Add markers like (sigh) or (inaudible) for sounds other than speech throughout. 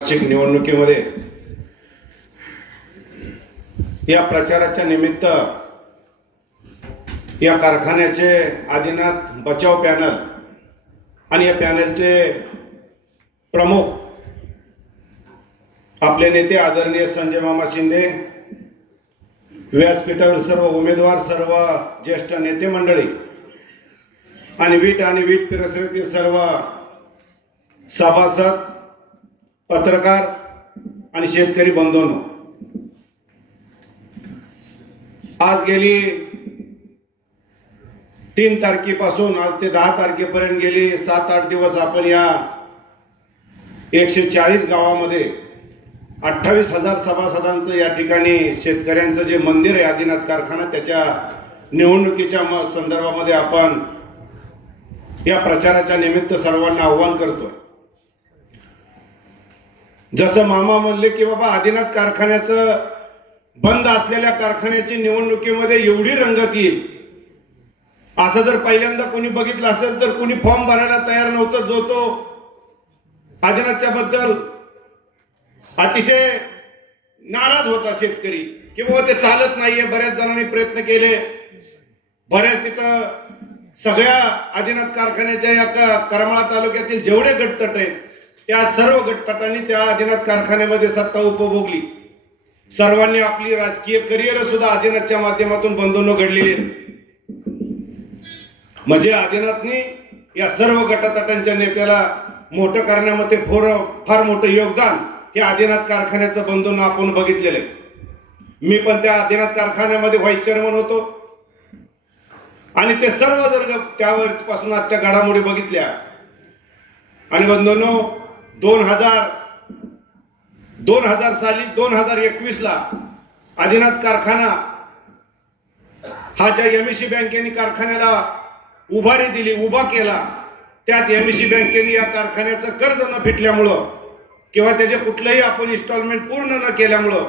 निवडणुकीमध्ये या प्रचाराच्या निमित्त या कारखान्याचे आदिनाथ बचाव पॅनल आणि या पॅनलचे प्रमुख आपले नेते आदरणीय संजय मामा शिंदे व्यासपीठावर सर्व उमेदवार सर्व ज्येष्ठ नेते मंडळी आणि वीट आणि वीट पिरसरीतील सर्व सभासद पत्रकार आणि शेतकरी बंधूंनो आज गेली तीन तारखेपासून आज ते दहा तारखेपर्यंत गेली सात आठ दिवस आपण या एकशे चाळीस गावामध्ये अठ्ठावीस हजार सभासदांचं या ठिकाणी शेतकऱ्यांचं जे मंदिर आहे आदिनाथ कारखाना त्याच्या निवडणुकीच्या संदर्भामध्ये आपण या प्रचाराच्या निमित्त सर्वांना आव्हान करतोय. जसं मामा म्हणले की बाबा आदिनाथ कारखान्याचं बंद असलेल्या कारखान्याची निवडणुकीमध्ये एवढी रंगत येईल. असं जर पहिल्यांदा कोणी बघितलं असेल तर कोणी फॉर्म भरायला तयार नव्हतं जो तो आदिनाथच्या बद्दल अतिशय नाराज होता शेतकरी की बाबा ते चालत नाहीये बऱ्याच जणांनी प्रयत्न केले. बऱ्याच तिथं सगळ्या आदिनाथ कारखान्याच्या या करमाळा तालुक्यातील जेवढे गटतट आहेत त्या सर्व गटतटांनी त्या आदिनाथ कारखान्यामध्ये सत्ता उपभोगली. सर्वांनी आपली राजकीय करिअर सुद्धा आदिनाथच्या माध्यमातून बंधून घडलेली म्हणजे आदिनाथनी या सर्व गटातटांच्या नेत्याला मोठं करण्यामध्ये फोर फार मोठं योगदान हे आदिनाथ कारखान्याचं बंधून आपण बघितलेलं आहे. मी पण त्या आदिनाथ कारखान्यामध्ये व्हाईस चेअरमन होतो. आणि ते सर्व जर त्यावर पासून आजच्या घडामोडी बघितल्या आणि बंधूंनो दोन हजार दोन हजार साली दोन हजार एकवीस ला आदिनाथ कारखाना हा ज्या एमएससी बँकेने कारखान्याला उभारी दिली उभा केला त्याच एमएससी बँकेने या कारखान्याचं कर्ज न फिटल्यामुळं किंवा त्याचे कुठलंही आपण इन्स्टॉलमेंट पूर्ण न केल्यामुळं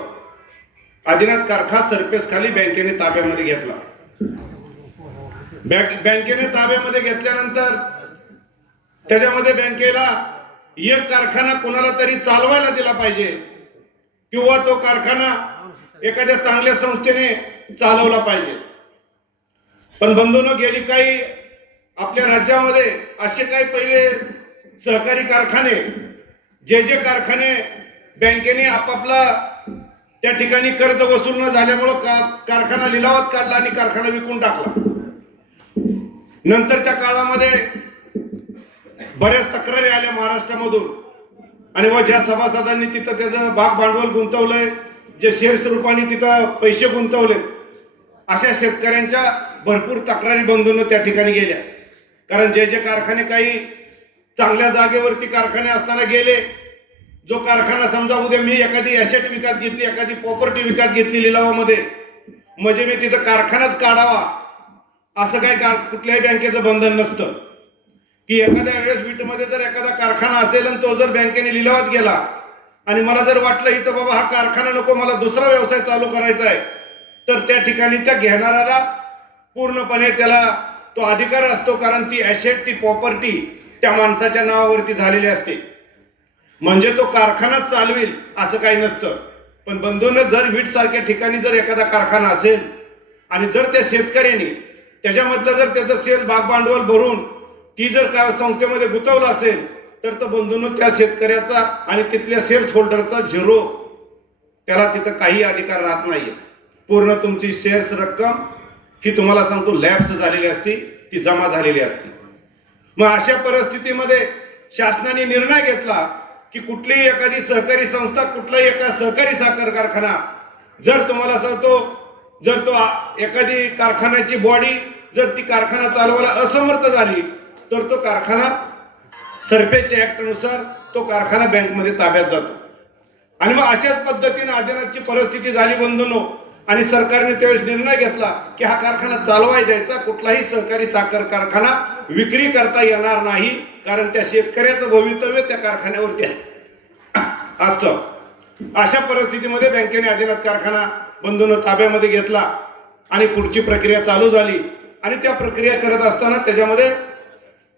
आदिनाथ कारखा सरफेस खाली बँकेने ताब्यामध्ये घेतला. बँक बँकेने ताब्यामध्ये घेतल्यानंतर त्याच्यामध्ये बँकेला एक कारखाना कोणाला तरी चालवायला दिला पाहिजे किंवा तो कारखाना एखाद्या चांगल्या संस्थेने चालवला पाहिजे. पण बंधून गेली काही आपल्या राज्यामध्ये असे काही पहिले सहकारी कारखाने जे जे कारखाने बँकेने आपापला त्या ठिकाणी कर्ज वसूल न झाल्यामुळं का कारखाना लिलावात काढला आणि कारखाना विकून टाकला. नंतरच्या काळामध्ये बऱ्याच तक्रारी आल्या महाराष्ट्रामधून. आणि व ज्या सभासदांनी तिथं त्याचं भाग भांडवल गुंतवलंय जे शेअर्स रूपाने तिथं पैसे गुंतवले अशा शेतकऱ्यांच्या भरपूर तक्रारी बंधून त्या ठिकाणी गेल्या. कारण जे जे कारखाने काही चांगल्या जागेवरती कारखाने असताना गेले जो कारखाना समजा उद्या मी एखादी ॲसेट विकत घेतली एखादी प्रॉपर्टी विकत घेतली लिलावामध्ये म्हणजे मी तिथं कारखानाच काढावा असं काही कार कुठल्याही बँकेचं बंधन नसतं. की एखाद्या वेळेस वीटमध्ये जर एखादा कारखाना असेल आणि तो जर बँकेने लिलावात गेला आणि मला जर वाटलं इथं बाबा हा कारखाना नको मला दुसरा व्यवसाय चालू करायचा आहे तर त्या ठिकाणी त्या घेणाऱ्याला पूर्णपणे त्याला तो अधिकार असतो कारण ती ॲसेट ती प्रॉपर्टी त्या माणसाच्या नावावरती झालेली असते. म्हणजे तो कारखानाच चालवेल असं काही नसतं. पण बंधूंना जर वीट सारख्या ठिकाणी जर एखादा कारखाना असेल आणि जर त्या शेतकऱ्यांनी त्याच्यामधलं जर त्याचं सेल भाग भांडवल भरून ती जर का संस्थेमध्ये गुतवलं असेल तर तो बंधून त्या शेतकऱ्याचा आणि तिथल्या सेल्स होल्डरचा झिरो. त्याला तिथं काही अधिकार राहत नाहीये. पूर्ण तुमची शेअर्स रक्कम ही तुम्हाला सांगतो लॅप्स झालेली असती ती जमा झालेली असती. मग अशा परिस्थितीमध्ये शासनाने निर्णय घेतला की कुठलीही एखादी सहकारी संस्था कुठलाही एका सहकारी साखर कारखाना जर तुम्हाला सांगतो जर तो एखादी कारखान्याची बॉडी जर ती कारखाना चालवायला असमर्थ झाली तर तो कारखाना सरफेच्या ऍक्टनुसार तो कारखाना बँकमध्ये ताब्यात जातो. आणि मग अशाच पद्धतीने आदिनाथची परिस्थिती झाली बंधनो. आणि सरकारने त्यावेळेस निर्णय घेतला की हा कारखाना चालवाय द्यायचा कुठलाही सहकारी साखर कारखाना विक्री करता येणार नाही कारण त्या शेतकऱ्याचं भवितव्य त्या कारखान्यावरती आहे. (coughs) असतं अशा परिस्थितीमध्ये बँकेने आदिनाथ कारखाना बंधून ताब्यामध्ये घेतला आणि पुढची प्रक्रिया चालू झाली. आणि त्या प्रक्रिया करत असताना त्याच्यामध्ये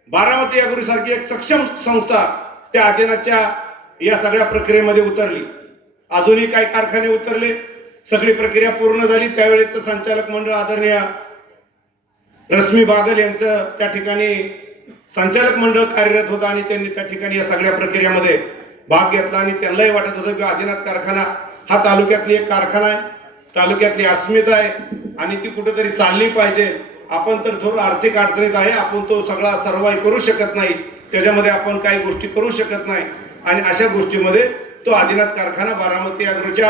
बारामती या सारखी एक सक्षम संस्था त्या आदिनाथच्या या सगळ्या प्रक्रियेमध्ये उतरली. अजूनही काही कारखाने उतरले. सगळी प्रक्रिया पूर्ण झाली. त्यावेळेचं संचालक मंडळ आदरणीय रश्मी बागल यांचं त्या ठिकाणी संचालक मंडळ कार्यरत होतं आणि त्यांनी त्या ठिकाणी या सगळ्या प्रक्रियेमध्ये भाग घेतला आणि त्यांनाही वाटत होतं की आदिनाथ कारखाना हा तालुक्यातली एक कारखाना आहे. तालुक्यातली अस्मिता आहे आणि ती कुठेतरी चालली पाहिजे. आपण तर थोडं आर्थिक अडचणीत आहे आपण तो सगळा सर्वाई करू शकत नाही. त्याच्यामध्ये आपण काही गोष्टी करू शकत नाही. आणि अशा गोष्टीमध्ये तो आदिनाथ कारखाना बारामती अग्रोच्या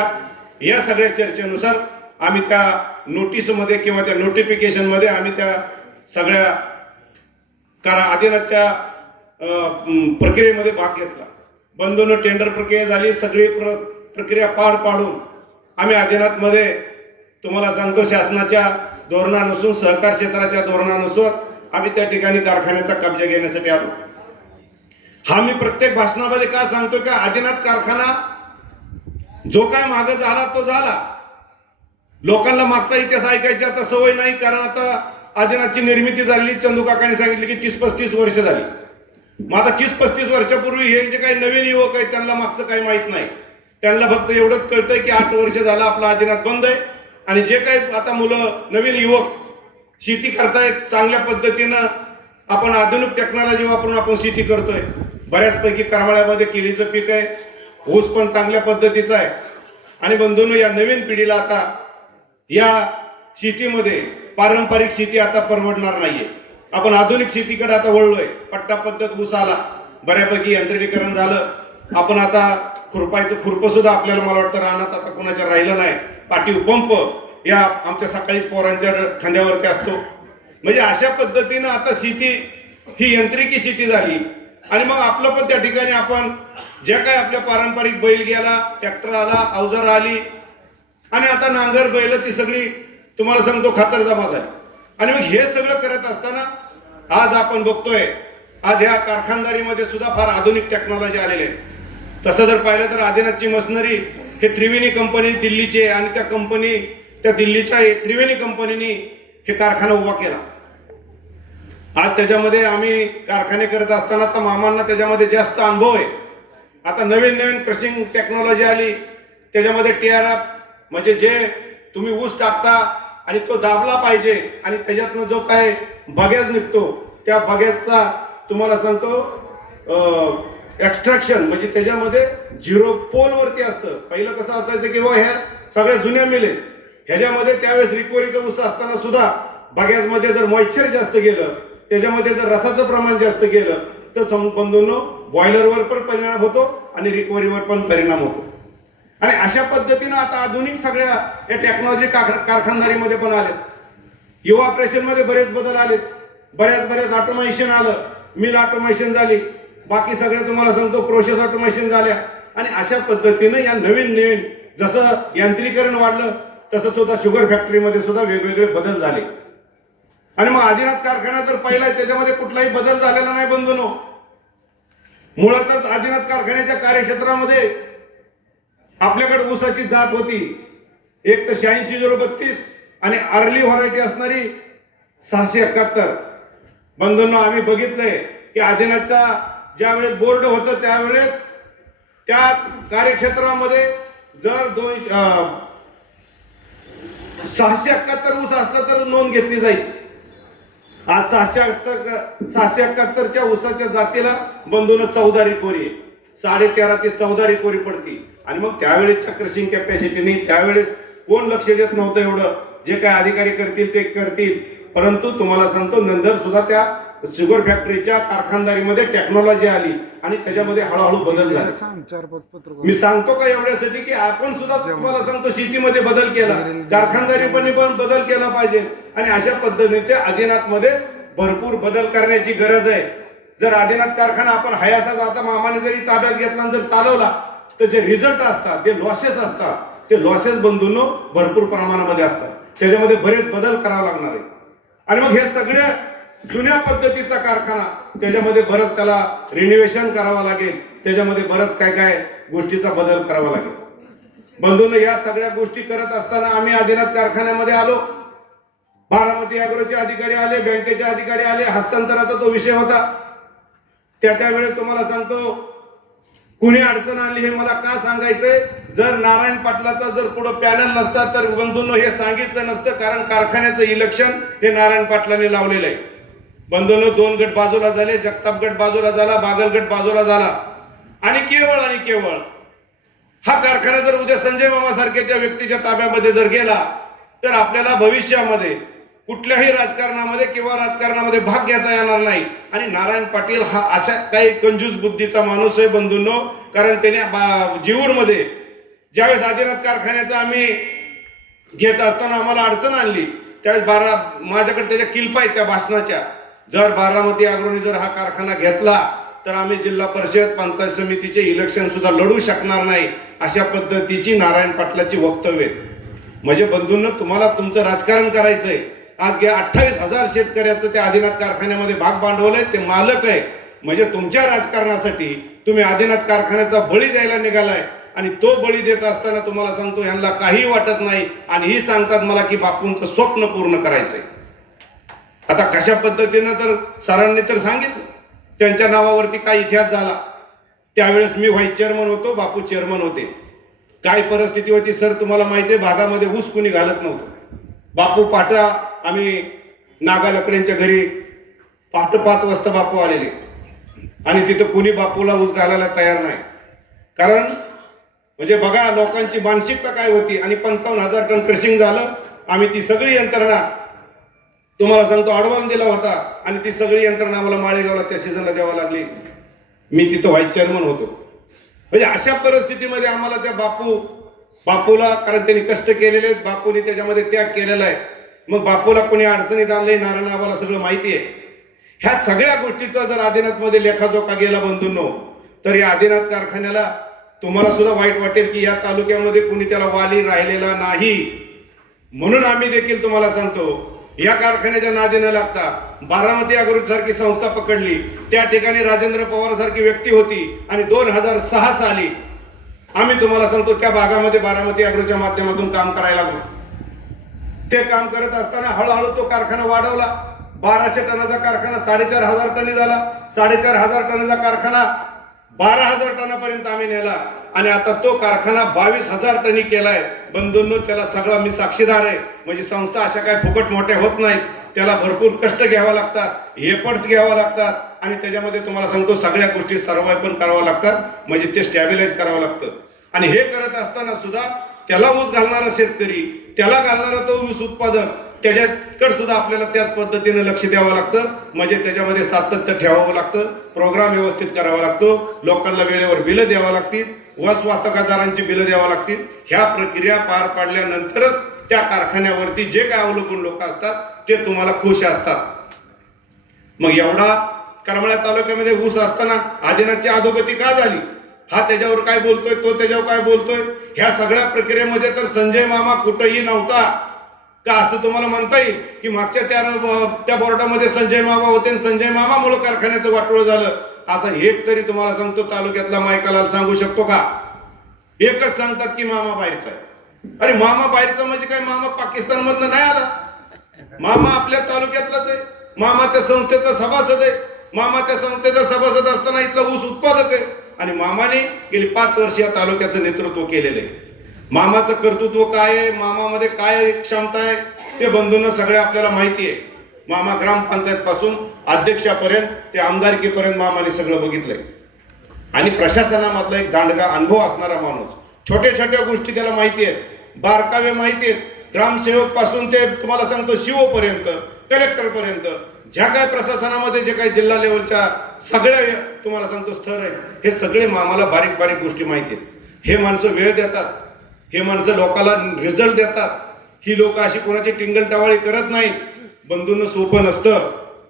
या सगळ्या चर्चेनुसार आम्ही त्या नोटीसमध्ये किंवा त्या नोटिफिकेशनमध्ये आम्ही त्या सगळ्या करा आदिनाथच्या प्रक्रियेमध्ये भाग घेतला. बंधून टेंडर प्रक्रिया झाली. सगळी प्र प्रक्रिया पार पाडून आम्ही आदिनाथमध्ये तुम्हाला सांगतो शासनाच्या धोरणानुसार सहकार क्षेत्राच्या धोरणानुसार आम्ही त्या ठिकाणी कारखान्याचा कब्जा घेण्यासाठी आलो. हा मी प्रत्येक भाषणामध्ये का सांगतो का? आदिनाथ कारखाना जो काय माग झाला तो झाला. लोकांना मागचा इतिहास ऐकायची आता सवय नाही कारण आता आदिनाथची निर्मिती झाली चंदू सांगितली सांगितले की तीस पस्तीस वर्ष झाली. मग आता तीस पस्तीस वर्षापूर्वी हे जे काही नवीन युवक आहेत त्यांना मागचं काही माहीत नाही. त्यांना फक्त एवढंच कळतंय की आठ वर्ष झालं आपला आदिनाथ बंद आहे. आणि जे काही आता मुलं नवीन युवक शेती करतायत चांगल्या पद्धतीनं आपण आधुनिक टेक्नॉलॉजी वापरून आपण शेती करतोय. बऱ्याचपैकी करमाळ्यामध्ये केळीचं पीक आहे ऊस पण चांगल्या पद्धतीचा आहे. आणि बंधूंनो या नवीन पिढीला आता या शेतीमध्ये पारंपरिक शेती आता परवडणार नाहीये. आपण आधुनिक शेतीकडे आता वळलोय. पट्टा पद्धत ऊस आला बऱ्यापैकी यंत्रिकरण झालं. आपण आता खुरपायचं खुरपं सुद्धा आपल्याला मला वाटतं रानात आता कोणाच्या राहिलं नाही. पाठीव पंप या आमच्या सकाळीच पोरांच्या खांद्यावरती असतो. म्हणजे अशा पद्धतीनं आता शेती ही यंत्रिकी शेती झाली. आणि मग आपलं पण त्या ठिकाणी आपण ज्या काय आपल्या पारंपरिक बैल गेला ट्रॅक्टर आला अवजार आली आणि आता नांगर बैल ती सगळी तुम्हाला सांगतो खातर जमा झाली. आणि मग हे सगळं करत असताना आज आपण बघतोय आज ह्या कारखानदारीमध्ये सुद्धा फार आधुनिक टेक्नॉलॉजी आलेली आहे तसं जर पाहिलं तर आदिनाथची मशिनरी हे त्रिवेणी कंपनी दिल्लीचे आणि त्या कंपनी त्या दिल्लीच्या त्रिवेणी कंपनीने हे कारखाना उभा केला. आज त्याच्यामध्ये आम्ही कारखाने करत असताना तर मामांना त्याच्यामध्ये जास्त अनुभव आहे. आता नवीन नवीन क्रशिंग टेक्नॉलॉजी आली. त्याच्यामध्ये टी आर एफ म्हणजे जे तुम्ही ऊस टाकता आणि तो दाबला पाहिजे आणि त्याच्यातनं जो काय बग्याज निघतो त्या बग्याचा तुम्हाला सांगतो एक्स्ट्रॅक्शन म्हणजे त्याच्यामध्ये झिरो पोलवरती असतं. पहिलं कसं असायचं की ह्या सगळ्या जुन्या मिले. ह्याच्यामध्ये त्यावेळेस रिकवरीचा उस असताना सुद्धा बगॅसमध्ये जर मॉइश्चर जास्त गेलं त्याच्यामध्ये जर रसाचं प्रमाण जास्त गेलं तर बंधूंनो बॉयलरवर पण परिणाम होतो आणि रिकव्हरीवर पण परिणाम होतो. आणि अशा पद्धतीनं आता आधुनिक सगळ्या या टेक्नॉलॉजी कारखानदारीमध्ये पण आलेत. युवा ऑपरेशनमध्ये बरेच बदल आलेत. बऱ्याच बऱ्याच ऑटोमेशन आलं. मिल ऑटोमेशन झाली. बाकी सगळ्या तुम्हाला सांगतो प्रोसेस ऑटोमेशन झाल्या. आणि अशा पद्धतीनं या नवीन नवीन जसं यांत्रिकरण वाढलं तसं सुद्धा शुगर फॅक्टरीमध्ये सुद्धा वेगवेगळे बदल झाले. आणि मग आदिनाथ कारखाना तर पहिला त्याच्यामध्ये कुठलाही बदल झालेला नाही बंधूनो. मुळातच आदिनाथ कारखान्याच्या कार्यक्षेत्रामध्ये आपल्याकडे ऊसाची जात होती. एक तर शहाऐंशी झिरो बत्तीस आणि अर्ली व्हरायटी असणारी सहाशे एकाहत्तर. बंधूंना आम्ही बघितलंय की आदिनाथचा ज्यावेळेस बोर्ड होतं त्यावेळेस त्या कार्यक्षेत्रामध्ये जर दोन सहाशे एकाहत्तर ऊस असला तर नोंद घेतली जायची. आज सहाशे एकाहत्तर सहाशे एकाहत्तरच्या ऊसाच्या जातीला बंधून चौदा कोरी साडे तेरा ते चौदा कोरी पडती आणि मग त्यावेळेसच्या क्रशिंग कॅपॅसिटीने त्यावेळेस कोण लक्ष देत नव्हतं एवढं. जे काय अधिकारी करतील ते करतील. परंतु तुम्हाला सांगतो नंतर सुद्धा त्या शुगर फॅक्टरीच्या कारखानदारीमध्ये टेक्नॉलॉजी आली आणि त्याच्यामध्ये हळूहळू बदल झाले मी सांगतो का एवढ्यासाठी की आपण सुद्धा तुम्हाला सांगतो शेतीमध्ये बदल केला. कारखानदारीपणे पण बदल केला पाहिजे. आणि अशा पद्धतीने आदिनाथमध्ये भरपूर बदल करण्याची गरज आहे. जर आदिनाथ कारखाना आपण हयासाच आता मामाने जरी ताब्यात घेतला जर चालवला तर जे रिझल्ट असतात जे लॉसेस असतात ते लॉसेस बंधूंनो भरपूर प्रमाणामध्ये असतात. त्याच्यामध्ये बरेच बदल करावा लागणार आहे आणि मग हे सगळ्या जुन्या पद्धतीचा कारखाना त्याच्यामध्ये बरंच त्याला रिनिव्हेशन करावं लागेल. त्याच्यामध्ये बरंच काय काय गोष्टीचा बदल करावा लागेल. बंधून या सगळ्या गोष्टी करत असताना आम्ही आदिनाथ कारखान्यामध्ये आलो. बारामती अॅग्रोचे अधिकारी आले बँकेचे अधिकारी आले हस्तांतराचा तो विषय होता. त्या त्यावेळेस तुम्हाला सांगतो कुणी अडचण आणली हे मला का सांगायचंय? जर नारायण पाटलाचा जर पुढं पॅनल नसता तर बंधूंनो हे सांगितलं नसतं कारण कारखान्याचं इलेक्शन हे नारायण पाटलांनी लावलेलं आहे. बंधनं दोन गट बाजूला झाले जगताप गट बाजूला झाला बागल गट बाजूला झाला. आणि केवळ आणि केवळ हा कारखाना जर उद्या संजय मामा सारख्याच्या व्यक्तीच्या ताब्यामध्ये जर गेला तर आपल्याला भविष्यामध्ये कुठल्याही राजकारणामध्ये किंवा राजकारणामध्ये भाग घेता येणार नाही. आणि नारायण पाटील हा अशा काही कंजूस बुद्धीचा माणूस आहे बंधूंनो कारण त्याने बा- जीवूरमध्ये ज्यावेळेस आदिनाथ कारखान्याचा आम्ही घेत असताना आम्हाला अडचण आणली त्यावेळेस बारा माझ्याकडे त्याच्या किल्पा आहेत त्या भाषणाच्या. जर बारामती अग्रोनी जर हा कारखाना घेतला तर आम्ही जिल्हा परिषद पंचायत समितीचे इलेक्शन सुद्धा लढू शकणार नाही अशा पद्धतीची नारायण पाटलाची वक्तव्य म्हणजे बंधूंना तुम्हाला तुमचं राजकारण करायचंय. आज घ्या अठ्ठावीस हजार शेतकऱ्याचं त्या आदिनाथ कारखान्यामध्ये भाग भांडवल आहे ते मालक आहे. म्हणजे तुमच्या राजकारणासाठी तुम्ही आदिनाथ कारखान्याचा बळी द्यायला निघालाय. आणि तो बळी देत असताना तुम्हाला सांगतो ह्यांना काही वाटत नाही. आणि ही सांगतात मला की बापूंचं स्वप्न पूर्ण करायचंय. आता कशा पद्धतीनं तर सरांनी तर सांगितलं त्यांच्या नावावरती काय इतिहास झाला. त्यावेळेस मी व्हाईस चेअरमन होतो बापू चेअरमन होते. काय परिस्थिती होती सर तुम्हाला माहिती आहे भागामध्ये ऊस कुणी घालत नव्हतं. बापू पाटा आम्ही नागा लकड्यांच्या घरी पहाटे पाच वाजता बापू आलेले. आणि तिथं कुणी बापूला ऊस घालायला तयार नाही. कारण म्हणजे बघा लोकांची मानसिकता काय होती आणि पंचावन्न हजार टन क्रशिंग झालं आम्ही ती सगळी यंत्रणा तुम्हाला सांगतो अडवान दिला होता आणि ती सगळी यंत्रणा आम्हाला माळेगावला त्या सीझनला द्यावा लागली. मी तिथं व्हाईस चेअरमन होतो. म्हणजे अशा परिस्थितीमध्ये आम्हाला त्या बापू बापूला कारण त्यांनी कष्ट केलेले आहेत बापूने त्याच्यामध्ये त्याग केलेला आहे. मग बापूला कोणी अडचणीत आणलंय नारायण आम्हाला सगळं माहिती आहे. ह्या सगळ्या गोष्टीचा जर आदिनाथमध्ये लेखाजोखा गेला बंधूंनो तर या आदिनाथ कारखान्याला तुम्हाला सुद्धा वाईट वाटेल की या तालुक्यामध्ये कुणी त्याला वाली राहिलेला नाही. म्हणून आम्ही देखील तुम्हाला सांगतो या कारखान्याच्या नादी न लागता बारामती अग्रुज सारखी संस्था पकडली. त्या ठिकाणी राजेंद्र पवार सारखी व्यक्ती होती आणि दोन हजार सहा साली आम्ही तुम्हाला सांगतो त्या भागामध्ये बारामती अग्रोच्या माध्यमातून काम करायला लागलो. ते काम करत असताना हळूहळू तो कारखाना वाढवला. बाराशे टनाचा कारखाना साडेचार हजार टनी झाला. साडेचार हजार टनाचा कारखाना बारा हजार टनापर्यंत आम्ही नेला. आणि आता तो कारखाना बावीस हजार टनी केलाय. बंधूंनो त्याला सगळा मी साक्षीदार आहे. म्हणजे संस्था अशा काय फुकट मोठ्या होत नाहीत त्याला भरपूर कष्ट घ्यावा लागतात एफर्ट्स घ्यावा लागतात आणि त्याच्यामध्ये तुम्हाला सांगतो सगळ्या गोष्टी सर्वाय पण कराव्या लागतात. म्हणजे ते स्टॅबिलाईज करावं लागतं. आणि हे करत असताना सुद्धा त्याला ऊस घालणारा शेतकरी त्याला घालणारा तो ऊस उत्पादक त्याच्याकडे सुद्धा आपल्याला त्याच पद्धतीने लक्ष द्यावं लागतं. म्हणजे त्याच्यामध्ये सातत्य ठेवावं लागतं प्रोग्राम व्यवस्थित करावा लागतो लोकांना वेळेवर बिलं द्यावं लागतील. व वाहतुकादारांची बिलं द्यावं लागतील. ह्या प्रक्रिया पार पाडल्यानंतरच त्या कारखान्यावरती जे काय अवलंबून लोक असतात ते तुम्हाला खुश असतात. मग एवढा करमळ्या तालुक्यामध्ये ऊस असताना आदिनाथची अधोगती का झाली? हा त्याच्यावर काय बोलतोय तो त्याच्यावर काय बोलतोय? ह्या सगळ्या प्रक्रियेमध्ये तर संजय मामा कुठंही नव्हता. का असं तुम्हाला म्हणता येईल? की मागच्या त्या त्या बोर्डामध्ये संजय मामा होते आणि संजय मामामुळे कारखान्याचं वाटोळ झालं. असं एक तरी तुम्हाला सांगतो तालुक्यातला मायकाला सांगू शकतो का? एकच सांगतात की मामा बाहेरचा आहे. अरे मामा बाहेरचा म्हणजे काय? मामा पाकिस्तान मधनं नाही आला. मामा आपल्या तालुक्यातलाच आहे. मामा त्या संस्थेचा सभासद आहे. मामा त्या संस्थेचा सभासद असताना इथला ऊस उत्पादक आहे. आणि मामाने गेली पाच वर्ष या तालुक्याचं नेतृत्व केलेलं आहे. मामाचं कर्तृत्व काय आहे? मामामध्ये काय क्षमता आहे? ते बंधूंना सगळे आपल्याला माहिती आहे. मामा ग्रामपंचायत पासून अध्यक्षापर्यंत ते आमदारकीपर्यंत मामाने सगळं बघितलंय. आणि प्रशासनामधला एक दांडगा अनुभव असणारा माणूस. छोट्या छोट्या गोष्टी त्याला माहिती आहेत. बारकावे माहिती आहेत. ग्रामसेवकपासून ते तुम्हाला सांगतो शिवपर्यंत कलेक्टरपर्यंत ज्या काय प्रशासनामध्ये जे काही जिल्हा लेवलच्या सगळ्या तुम्हाला सांगतो स्थळ आहे हे सगळे मामाला बारीक बारीक गोष्टी माहिती आहेत. हे माणसं वेळ देतात. हे माणसं लोकांना रिझल्ट देतात. ही लोक अशी कोणाची टिंगल टवाळी करत नाहीत. बंधूंना सोपं नसतं.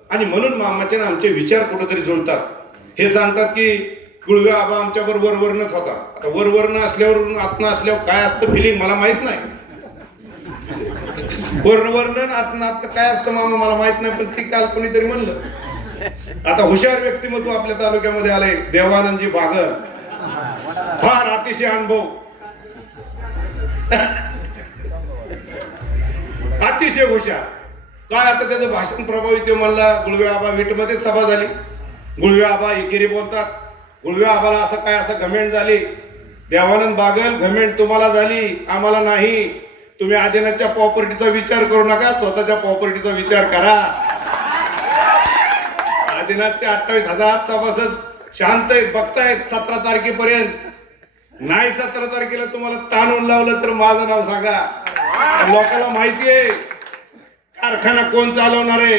आणि म्हणून मामाचे ना आमचे विचार कुठेतरी जुळतात. हे सांगतात की गुळवे आबा आमच्या बरोबर वरणच होता. आता वर वर्ण असल्यावर आत्मा असल्यावर काय असतं फिलिंग मला माहीत नाही. वर्ण वर्ण आत्मा आता काय असतं मामा मला माहीत नाही पण ती काल कोणीतरी म्हणलं. आता हुशार व्यक्तिमत्व आपल्या तालुक्यामध्ये आलंय. देवानंदजी बागर. फार अतिशय अनुभव. अतिशय हुशार. काय आता त्याचं भाषण प्रभावित आहे म्हणला गुळवे आबा विटमध्ये सभा झाली. गुळवे आबा एकेरी बोलतात. गुळवे आबाला असं काय असं घमेंट झाली? देवानंद बागल घमेंट तुम्हाला झाली आम्हाला नाही. तुम्ही आदिनाथच्या प्रॉपर्टीचा विचार करू नका स्वतःच्या प्रॉपर्टीचा विचार करा. आदिनाथचे अठ्ठावीस हजार सभासद शांत आहेत बघतायत सतरा तारखेपर्यंत. नाही सतरा तारखेला तुम्हाला ताणून लावलं तर माझं नाव सांगा. लोकांना माहिती आहे कारखाना कोण चालवणार? आहे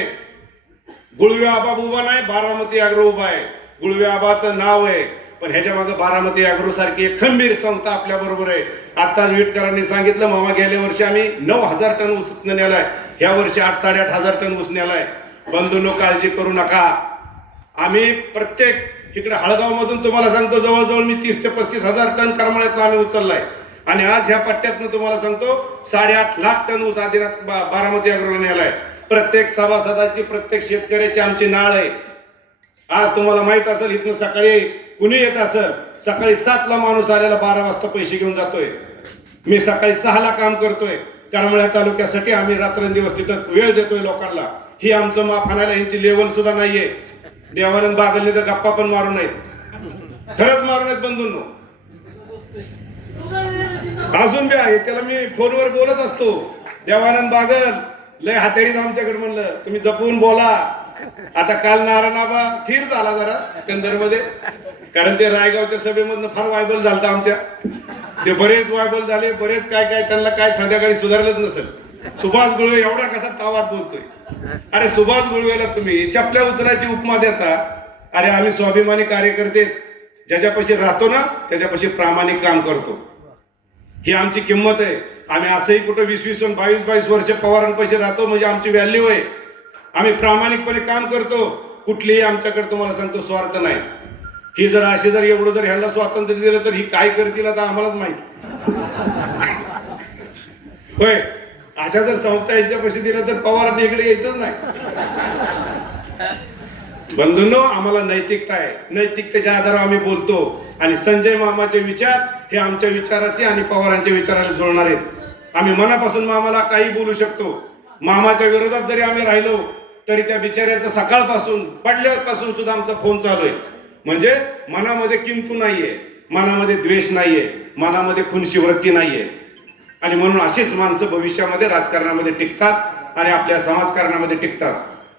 गुळवे आबा उभा नाही बारामती अॅग्रो उभा आहे. गुळवे आबाचं नाव आहे. पण ह्याच्या मागे बारामती अॅग्रो सारखी एक खंबीर संस्था आपल्या बरोबर आहे. आता विटकरांनी सांगितलं मामा गेल्या वर्षी आम्ही नऊ हजार टन ऊस नेलाय. ह्या वर्षी आठ साडेआठ हजार टन ऊस नेलाय. बंधूंनो काळजी करू नका. आम्ही प्रत्येक इकडे हळगाव मधून तुम्हाला सांगतो जवळजवळ मी तीस ते पस्तीस हजार टन करमाळ्यातला आम्ही उचललाय. आणि आज ह्या पट्ट्यातनं तुम्हाला सांगतो साडेआठ लाख टन ऊस आदिनाथ बारामती अग्रला नेलाय. प्रत्येक सभासदाची प्रत्येक शेतकऱ्याची आमची नाळ आहे. आज तुम्हाला माहीत असेल इथनं सकाळी कुणी येत असेल सकाळी सातला माणूस आलेला बारा वाजता पैसे घेऊन जातोय. मी सकाळी सहाला काम करतोय. करमाळ्या तालुक्यासाठी आम्ही रात्रंदिवस तिथं वेळ देतोय लोकांना. ही आमचं माफ आणायला यांची लेवल सुद्धा नाहीये. देवानंद बागलने तर गप्पा पण मारू नयेत. खरंच मारू नयेत बंधूंनो. अजून बी आहे. त्याला मी फोनवर बोलत असतो. देवानंद बागल लय हातेरीत आमच्याकडे म्हणलं तुम्ही जपून बोला. आता काल नारायणाबा थीर झाला जरा कंदरमध्ये कारण ते रायगावच्या सभेमधनं फार वायबल झालं आमच्या. ते बरेच वायबल झाले बरेच काय काय त्यांना काय संध्याकाळी सुधारलंच नसेल. सुभाष गुळवे एवढा कसा तावात बोलतोय. अरे सुभाष गुळवेला तुम्ही चपल्या उचलायची उपमा देता. अरे आम्ही स्वाभिमानी कार्यकर्ते ज्याच्यापाशी राहतो ना त्याच्यापाशी प्रामाणिक काम करतो. ही आमची किंमत आहे. आम्ही असंही कुठं वीस वीस बावीस बावीस वर्ष पवारांपाशी राहतो म्हणजे आमची व्हॅल्यू आहे. आम्ही प्रामाणिकपणे काम करतो. कुठलीही आमच्याकडे तुम्हाला सांगतो स्वार्थ नाही. ही जर अशी जर एवढं जर ह्याला स्वातंत्र्य दिलं तर ही काय करतील आता आम्हालाच माहिती. होय अशा जर संस्था यांच्यापाशी दिलं तर पवारांनी इकडे यायचंच नाही. बंधूंनो आम्हाला नैतिकता आहे. नैतिकतेच्या आधारावर आम्ही बोलतो. आणि संजय मामाचे विचार हे आमच्या विचाराचे आणि पवारांच्या विचाराला जुळणार आहेत. आम्ही मनापासून मामाला काही बोलू शकतो. मामाच्या विरोधात जरी आम्ही राहिलो तरी त्या बिचाऱ्याचं सकाळपासून पडल्यापासून सुद्धा आमचा फोन चालू आहे. म्हणजे मनामध्ये किंतू नाहीये. मनामध्ये द्वेष नाहीये. मनामध्ये खुनशी वृत्ती नाहीये. आणि म्हणून अशीच माणसं भविष्यामध्ये राजकारणामध्ये टिकतात आणि आपल्या समाजकारणामध्ये टिकतात.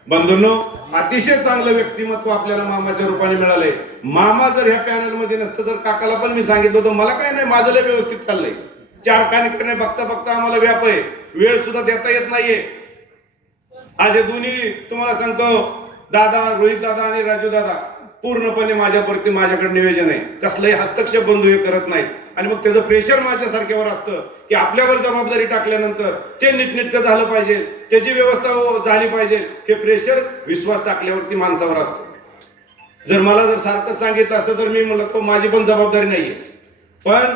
बंधूंनो अतिशय चांगलं व्यक्तिमत्व आपल्याला मामाच्या रूपाने मिळालंय. मामा जर ह्या पॅनलमध्ये नसतं तर काकाला पण मी सांगितलं होतं मला काय नाही माझं लय व्यवस्थित चाललंय. चार कानिकडे बघता बघता आम्हाला व्याप आहे. वेळ सुद्धा देता येत नाहीये. आज हे दोन्ही तुम्हाला सांगतो दादा रोहित दादा आणि राजू दादा. पूर्णपणे माझ्यावरती माझ्याकडे नियोजन आहे. कसलंही हस्तक्षेप बंधू हे करत नाहीत. आणि मग त्याचं प्रेशर माझ्यासारख्यावर असतं की आपल्यावर जबाबदारी टाकल्यानंतर ते नीटनेटकं झालं पाहिजे त्याची व्यवस्था हो, झाली पाहिजे हे प्रेशर विश्वास टाकल्यावरती माणसावर असतं. जर मला जर सारखं सांगितलं असतं तर मी म्हणलं तो माझी पण जबाबदारी नाहीये. पण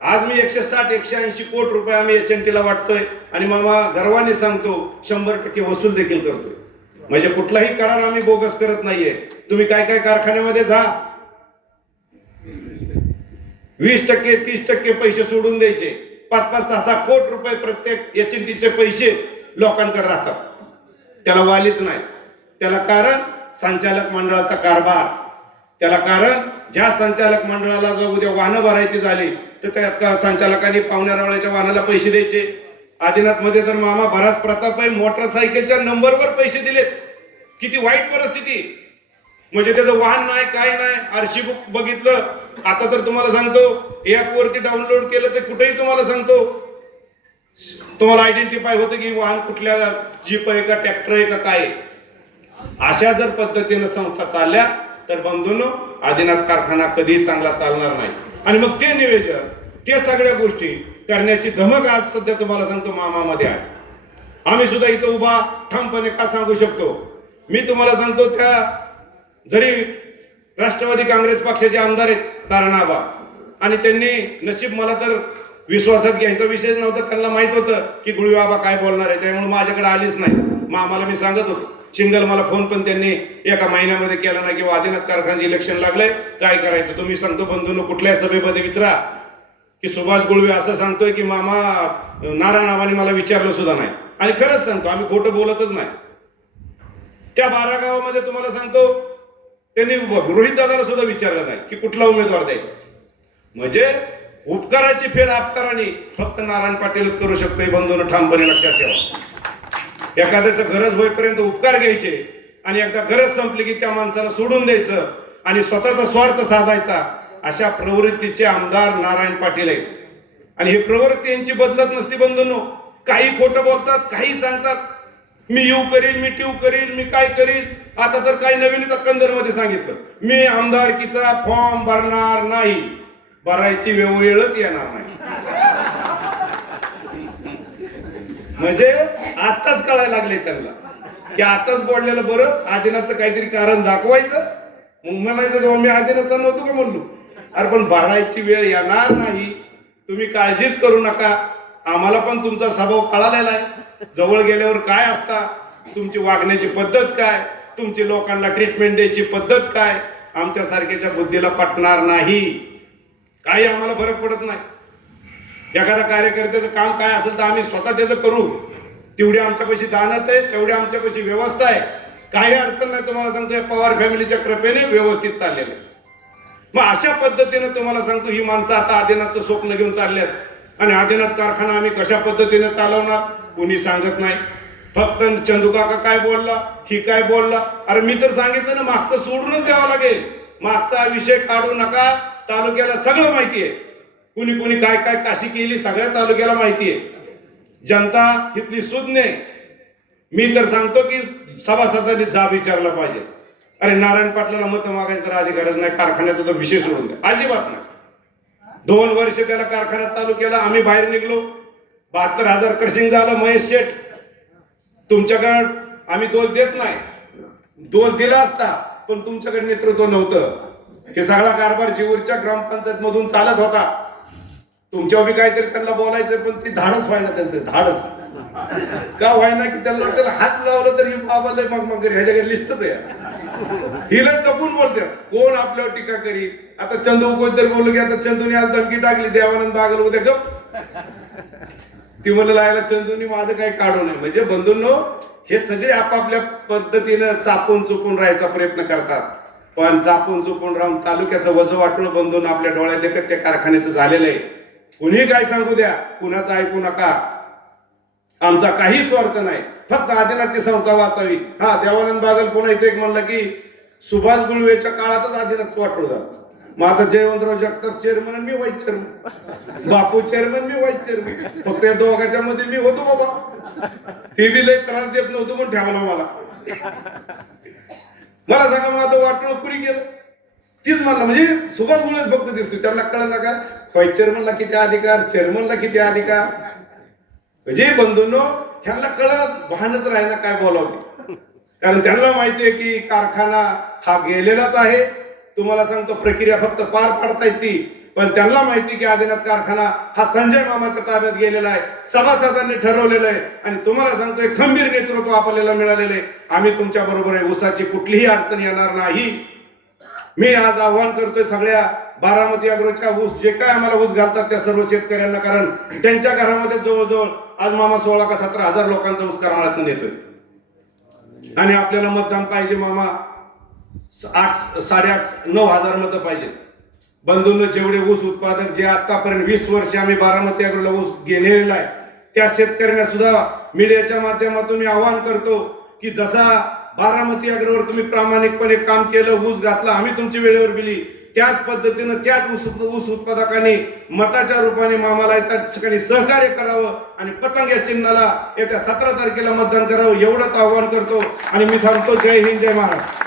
आज मी एकशे साठ एकशे ऐंशी कोटी रुपये आम्ही एच एन टीला वाटतोय आणि मामा गर्वाने सांगतो शंभर टक्के वसूल देखील करतोय. म्हणजे कुठलाही करार आम्ही बोगस करत नाहीये. तुम्ही काय काय कारखान्यामध्ये जा. वीस टक्के तीस टक्के पैसे सोडून द्यायचे. पाच पाच सहा सहा कोट रुपये प्रत्येक एच एन टीचे पैसे लोकांकडे राहतात. त्याला वालीच नाही. त्याला कारण संचालक मंडळाचा कारभार. त्याला कारण ज्या संचालक मंडळाला जर उद्या वाहनं भरायची झाली तर त्या संचालकांनी पाहुण्या रावळ्याच्या वाहनाला पैसे द्यायचे. आदिनाथमध्ये तर मामा भरात प्रताप आहे मोटरसायकलच्या नंबरवर पैसे दिलेत किती वाईट परिस्थिती. म्हणजे त्याचं वाहन नाही काय नाही आरशी बुक बघितलं. आता तर तुम्हाला सांगतो ऍप वरती डाउनलोड केलं तर कुठेही तुम्हाला सांगतो. तुम्हाला आयडेंटिफाय होतं की वाहन कुठल्या जीप आहे का ट्रॅक्टर आहे का काय अशा जर पद्धतीनं संस्था चालल्या तर बंधूनो आदिनाथ कारखाना कधीही चांगला चालणार नाही. आणि मग ते निवेदन ते सगळ्या गोष्टी करण्याची धमक आज सध्या तुम्हाला सांगतो मामामध्ये आहे. आम्ही सुद्धा इथं उभा ठामपणे का सांगू शकतो? मी तुम्हाला सांगतो त्या जरी राष्ट्रवादी काँग्रेस पक्षाचे आमदार आहेत तारणाबा आणि त्यांनी नशीब मला तर विश्वासात घ्यायचा विषय नव्हता. त्यांना माहीत होतं की गुळीबाबा काय बोलणार आहे त्यामुळे माझ्याकडे आलीच नाही. मामाला मी सांगत होतो. सिंगल मला फोन पण त्यांनी एका महिन्यामध्ये केला नाही किंवा आदिनाथ कारखानचे इलेक्शन लागलंय काय करायचं तुम्ही सांगतो. बंधून कुठल्या सभेमध्ये विचारा की सुभाष गुळवे असं सांगतोय की मामा नारायण नावाने मला विचारलं सुद्धा नाही. आणि खरंच सांगतो आम्ही खोटं बोलतच नाही. त्या बारा गावामध्ये तुम्हाला सांगतो त्यांनी रोहित दादाला सुद्धा विचारलं नाही की कुठला उमेदवार द्यायचा. म्हणजे उपकाराची फेड आपकाराने फक्त नारायण पाटीलच करू शकतो हे बंधून ठामपणे लक्षात ठेवा. एखाद्याचं गरज होईपर्यंत उपकार घ्यायचे आणि एकदा गरज संपली की त्या माणसाला सोडून द्यायचं आणि स्वतःचा स्वार्थ साधायचा अशा प्रवृत्तीचे आमदार नारायण पाटील आहेत. आणि ही प्रवृत्ती यांची बदलत नसती बंधनो. काही खोटं बोलतात काही सांगतात. मी येऊ करील मी ट्यू करील मी काय करील आता तर काही नवीन कंदरमध्ये सांगितलं. मी आमदारकीचा फॉर्म भरणार नाही. भरायची वेळच येणार नाही. म्हणजे आताच कळायला लागले त्यांना. की आताच बोललेलं बरं आदिनाथचं काहीतरी कारण दाखवायचं. मग म्हणायचं मी आदिनाचा नव्हतो का म्हणलो? अरे पण भरायची वेळ येणार नाही. तुम्ही काळजीच करू नका. आम्हाला पण तुमचा स्वभाव कळालेला आहे. जवळ गेल्यावर काय असता? तुमची वागण्याची पद्धत काय? तुमची लोकांना ट्रीटमेंट द्यायची पद्धत काय? आमच्या सारख्याच्या बुद्धीला पटणार नाही. काही आम्हाला फरक पडत नाही. एखाद्या कार्यकर्त्याचं काम काय असेल तर आम्ही स्वतः त्याचं करू. तेवढी आमच्यापाशी दानत आहे तेवढी आमच्यापाशी व्यवस्था आहे. काही अडचण नाही तुम्हाला सांगतो पवार फॅमिलीच्या कृपेने व्यवस्थित चाललेलं आहे. मग अशा पद्धतीने तुम्हाला सांगतो ही माणसं आता आदिनाथचं स्वप्न घेऊन चालल्यात. आणि आदिनाथ कारखाना आम्ही कशा पद्धतीने चालवणार कुणी सांगत नाही. फक्त चंदुकाका काय बोलला ही काय बोलला? अरे मी तर सांगितलं ना मागचं सोडूनच द्यावं लागेल. मागचा विषय काढू नका तालुक्याला सगळं माहिती आहे. कुणी कुणी काय काय काशी केली सगळ्या तालुक्याला माहिती आहे. जनता इथली सुज्ञ मी तर सांगतो की सभासदांनी जा विचारला पाहिजे. अरे नारायण पाटलाला मत मागायचं तर अधिकारच नाही कारखान्याचं तर विषय सोडून द्या. अजिबात नाही. दोन वर्ष त्याला कारखाना चालू केला आम्ही बाहेर निघलो. बहात्तर हजार क्रशिंग झालं महेश शेठ. तुमच्याकडं आम्ही दोष देत नाही. दोष दिला असता पण तुमच्याकडे नेतृत्व नव्हतं. हे सगळा कारभार शिवूरच्या ग्रामपंचायत मधून चालत होता. तुमच्यावर बी काहीतरी त्यांना बोलायचं पण ते धाडच व्हायला त्यांचं धाडच का व्हायना की त्याला वाटलं हात लावलं तरी बाबा लय मग मग ह्याच्याकडे लिस्टच आहे. हिला जपून बोलते. कोण आपल्यावर टीका करी आता चंदू कोणतरी बोललो की आता चंदूने आज धमकी टाकली देवानंद बागल उद्या गप. ती म्हणलं लायला चंदूनी माझं काही काढू नये. म्हणजे बंधूंनो हे सगळे आपापल्या पद्धतीनं चापून चुकून राहायचा प्रयत्न करतात. पण चापून चुकून राहून तालुक्याचं वजं वाटून बंधून आपल्या डोळ्यात लेखत त्या कारखान्याचं झालेलं आहे. कुणी काय सांगू द्या कुणाचं ऐकू नका. आमचा काही स्वार्थ नाही. फक्त आदिनाथची संस्था वाचावी. हा देवानंद बागल पुन्हा इथे एक म्हणलं की सुभाष गुळवेच्या काळातच आदिनाथ वाटलं झालं. मग आता जयवंतराव जगताप चेअरमन मी व्हाईस चेअरमन बापू चेअरमन मी व्हाईस चेअरमन फक्त या दोघांच्या मध्ये मी होतो बाबा. हे बी लय त्रास देत नव्हतो पण ठेवला मला. मला सांगा माझं वाटलं पुरी गेलं तीच म्हणलं म्हणजे सुभाष गुळवेच फक्त दिसतो त्यांना कळलं ना का व्हाईस चेअरमनला किती अधिकार चेअरमनला किती अधिकार? जे बंधूंनो ह्यांना कळणच भांडत राहायला काय बोलावते. कारण त्यांना माहितीये की कारखाना हा गेलेलाच आहे. तुम्हाला सांगतो प्रक्रिया फक्त पार पाडता येते. पण त्यांना माहिती की आदिनाथ कारखाना हा संजय मामाच्या ताब्यात गेलेला आहे. सभासदांनी ठरवलेलं आहे. आणि तुम्हाला सांगतो खंबीर नेतृत्व आपल्याला मिळालेलं आहे. आम्ही तुमच्या बरोबर आहे. ऊसाची कुठलीही अडचण येणार नाही. मी आज आव्हान करतोय सगळ्या बारामती अग्रोच्या ऊस जे काय आम्हाला ऊस घालतात त्या सर्व शेतकऱ्यांना. कारण त्यांच्या घरामध्ये जवळजवळ आज मामा सोळा का सतरा हजार लोकांचा ऊस करमाळ्यातून येतोय. आणि आपल्याला मतदान पाहिजे मामा. आठ साडेआठ नऊ हजार मतं पाहिजे. बंधूंना जेवढे ऊस उत्पादक जे आतापर्यंत वीस वर्ष आम्ही बारामती अग्रला ऊस घेणेलेला आहे त्या शेतकऱ्यांना सुद्धा मीडियाच्या माध्यमातून मी आवाहन करतो की जसा बारामती अग्रवर तुम्ही प्रामाणिकपणे काम केलं ऊस घातला आम्ही तुमची वेळेवर दिली. त्याच पद्धतीनं त्याच ऊस ऊस उत्पादकाने मताच्या रूपाने मामाला त्या ठिकाणी सहकार्य करावं आणि पतंग या चिन्हाला येत्या सतरा तारखेला मतदान करावं एवढंच आवाहन करतो. आणि मी थांबतो. जय हिंद जय महाराष्ट्र.